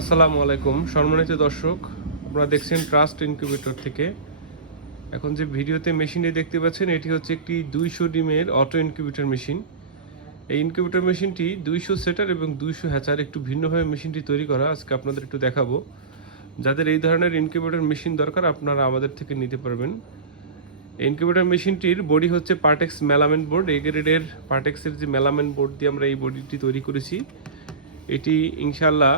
আসসালামু আলাইকুম সম্মানিত দর্শক, আপনারা দেখছেন ট্রাস্ট ইনকিউবেটর থেকে। এখন যে ভিডিওতে মেশিনটি দেখতে পাচ্ছেন এটি হচ্ছে একটি 200 ডিমের অটো ইনকিউবেটর মেশিন। এই ইনকিউবেটর মেশিনটি 200 সেটার এবং 200 হ্যাচার একটু ভিন্নভাবে মেশিনটি তৈরি করা, আজকে আপনাদের একটু দেখাবো। যাদের এই ধরনের ইনকিউবেটর মেশিন দরকার আপনারা আমাদের থেকে নিতে পারবেন। এই ইনকিউবেটর মেশিনটির বডি হচ্ছে পার্টেক্স মেলামেন্ট বোর্ড, এ গ্রেডের পার্টেক্সের যে মেলামেন্ট বোর্ড দিয়ে আমরা এই বডিটি তৈরি করেছি। এটি ইনশাল্লাহ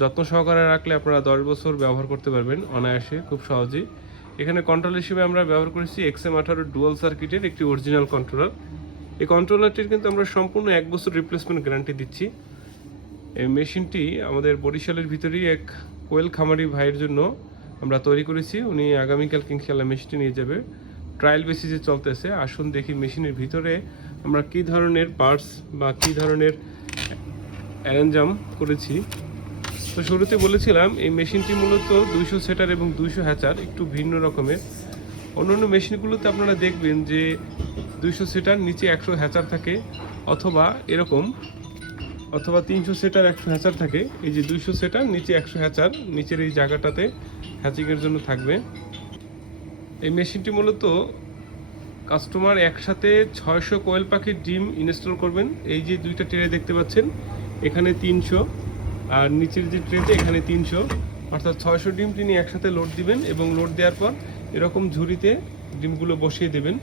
যত্ন সহকারে রাখলে আপনারা 10 বছর ব্যবহার করতে পারবেন অনায়াসে, খুব সহজেই। এখানে কন্ট্রোল হিসেবে আমরা ব্যবহার করেছি XM18 ডুয়াল সার্কিটের একটি অরিজিনাল কন্ট্রোলার। এই কন্ট্রোলারটির কিন্তু আমরা সম্পূর্ণ 1 বছর রিপ্লেসমেন্ট গ্যারান্টি দিচ্ছি। এই মেশিনটি আমাদের বরিশালের ভিতরেই এক কোয়েল খামারি ভাইয়ের জন্য আমরা তৈরি করেছি। উনি আগামীকাল ইনশাল্লাহ মেশিনটি নিয়ে যাবে, ট্রায়াল বেসিসে চলতেছে। আসুন দেখি মেশিনের ভিতরে আমরা কী ধরনের পার্টস বা কী ধরনের অ্যারেঞ্জাম করেছি। তো শুরুতে বলেছিলাম এই মেশিনটি মূলত 200 সেটার এবং 200 হ্যাচার একটু ভিন্ন রকমের। অন্যান্য মেশিনগুলোতে আপনারা দেখবেন যে 200 সেটার নিচে 100 হ্যাচার থাকে, অথবা এরকম, অথবা 300 সেটার 100 হ্যাচার থাকে। এই যে 200 সেটার নিচে 100 হ্যাচার, নিচের এই জায়গাটাতে হ্যাচিংয়ের জন্য থাকবে। এই মেশিনটি মূলত কাস্টমার একসাথে 600 কোয়েল পাখির ডিম ইনস্টল করবেন। এই যে দুইটা ট্রে দেখতে পাচ্ছেন, এখানে 300 আর নিচের যে ট্রেতে এখানে 300, অর্থাৎ 600 ডিম তিনি একসাথে লোড দিবেন এবং লোড দেওয়ার পর এরকম ঝুড়িতে ডিমগুলো বসিয়ে দেবেন।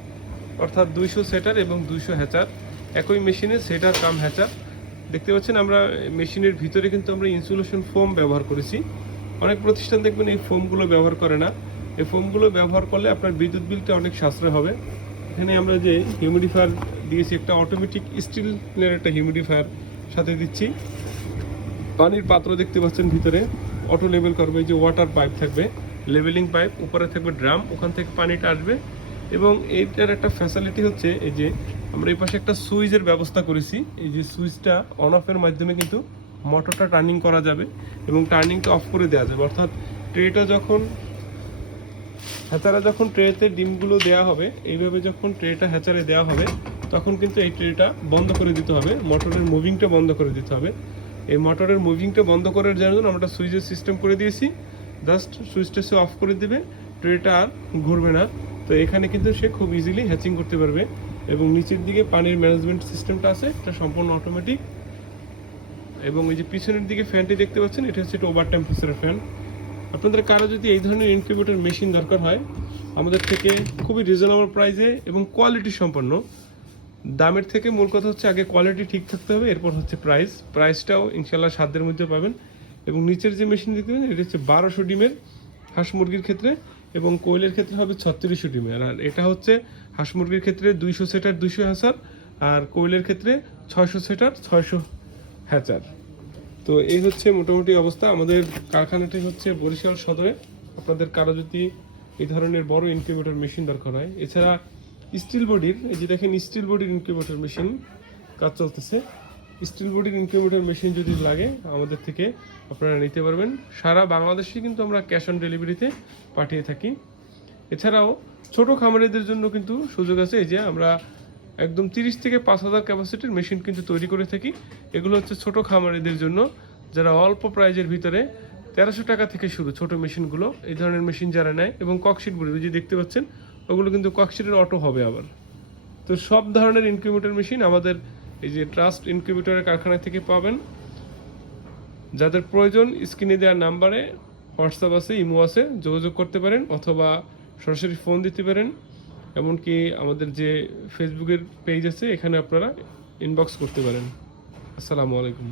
অর্থাৎ 200 সেটার এবং 200 হ্যাচার একই মেশিনে সেটার কাম হ্যাচার। দেখতে পাচ্ছেন আমরা মেশিনের ভিতরে কিন্তু আমরা ইনসুলেশন ফোম ব্যবহার করেছি। অনেক প্রতিষ্ঠান দেখবেন এই ফোমগুলো ব্যবহার করে না। এই ফোমগুলো ব্যবহার করলে আপনার বিদ্যুৎ বিলটা অনেক সাশ্রয় হবে। এখানে আমরা যে হিউমিডিফায়ার দিয়েছি, একটা অটোমেটিক স্টিলের একটা হিউমিডিফায়ার সাথে দিচ্ছি। পানির পাত্র দেখতে পাচ্ছেন ভিতরে অটো লেভেল করবে, যে ওয়াটার পাইপ থাকবে, লেভেলিং পাইপ, উপরে থাকবে ড্রাম, ওখান থেকে পানিটা আসবে। এবং এইটার একটা ফ্যাসিলিটি হচ্ছে এই যে আমরা এই পাশে একটা সুইচের ব্যবস্থা করেছি। এই যে সুইচটা অন অফের মাধ্যমে কিন্তু মোটরটা টার্নিং করা যাবে এবং টার্নিংটা অফ করে দেওয়া যাবে। অর্থাৎ ট্রেটা যখন হ্যাচারে যখন ট্রেতে ডিমগুলো দেওয়া হবে, এইভাবে যখন ট্রেটা হ্যাচারে দেওয়া হবে তখন কিন্তু এই ট্রেটা বন্ধ করে দিতে হবে, মোটরের মুভিংটা বন্ধ করে দিতে হবে। এই মোটরের মুভিংটা বন্ধ করার জন্য আমরা সুইচের সিস্টেম করে দিয়েছি। জাস্ট সুইচটা সে অফ করে দেবে, ট্রেটা আর ঘুরবে না। তো এখানে কিন্তু সে খুব ইজিলি হ্যাচিং করতে পারবে। এবং নিচের দিকে পানির ম্যানেজমেন্ট সিস্টেমটা আছে, এটা সম্পূর্ণ অটোমেটিক। এবং এই যে পিছনের দিকে ফ্যানটি দেখতে পাচ্ছেন, এটা হচ্ছে একটা ওভার টেম্পারেচারের ফ্যান। আপনাদের কারো যদি এই ধরনের ইনকিউবেটর মেশিন দরকার হয় আমাদের থেকে খুবই রিজনেবল প্রাইসে এবং কোয়ালিটি সম্পন্ন। দামের থেকে মূল কথা হচ্ছে আগে কোয়ালিটি ঠিক থাকতে হবে, এরপর হচ্ছে প্রাইসটাও ইনশাল্লাহ সাধ্যের মধ্যে পাবেন। এবং নিচের যে মেশিন দেখতে পাবেন এটা হচ্ছে 1200 ডিমের হাঁস মুরগির ক্ষেত্রে, এবং কোয়েলের ক্ষেত্রে হবে 3600 ডিমের। আর এটা হচ্ছে হাঁস মুরগির ক্ষেত্রে 200 সেটার 200 হ্যাচার, আর কোয়েলের ক্ষেত্রে 600 সেটার 600 হ্যাচার। তো এই হচ্ছে মোটামুটি অবস্থা। আমাদের কারখানাটি হচ্ছে বরিশাল সদরে। আপনাদের কারো যদি এই ধরনের বড় ইনকিউবেটর মেশিন দরকার হয়, এছাড়া স্টিল বডির, এই যে দেখেন স্টিল বডির ইনকিউবেটর মেশিন কাজ চলতেছে। স্টিল বডির ইনকিউবেটর মেশিন যদি লাগে আমাদের থেকে আপনারা নিতে পারবেন। সারা বাংলাদেশে কিন্তু আমরা ক্যাশ অন ডেলিভারিতে পাঠিয়ে থাকি। এছাড়াও ছোট খামারিদের জন্য কিন্তু সুযোগ আছে। এই যে আমরা একদম 30 থেকে 5000 ক্যাপাসিটির মেশিন কিন্তু তৈরি করে থাকি। এগুলো হচ্ছে ছোট খামারিদের জন্য, যারা অল্প প্রাইজের ভিতরে 1300 টাকা থেকে শুরু ছোট মেশিনগুলো, এই ধরনের মেশিন যারা নেয়। এবং ককশিট বডি যে দেখতে পাচ্ছেন ওগুলো কিন্তু ককশিটের অটো হবে আবার। তো সব ধরনের ইনকিউবেটর মেশিন আমাদের এই যে ট্রাস্ট ইনকিউবেটরের কারখানা থেকে পাবেন। যাদের প্রয়োজন স্ক্রিনে দেওয়ার নাম্বারে হোয়াটসঅ্যাপ আছে, ইমো আছে, যোগাযোগ করতে পারেন, অথবা সরাসরি ফোন দিতে পারেন। এমনকি আমাদের যে ফেসবুকের পেজ আছে এখানে আপনারা ইনবক্স করতে পারেন। আসসালামু আলাইকুম।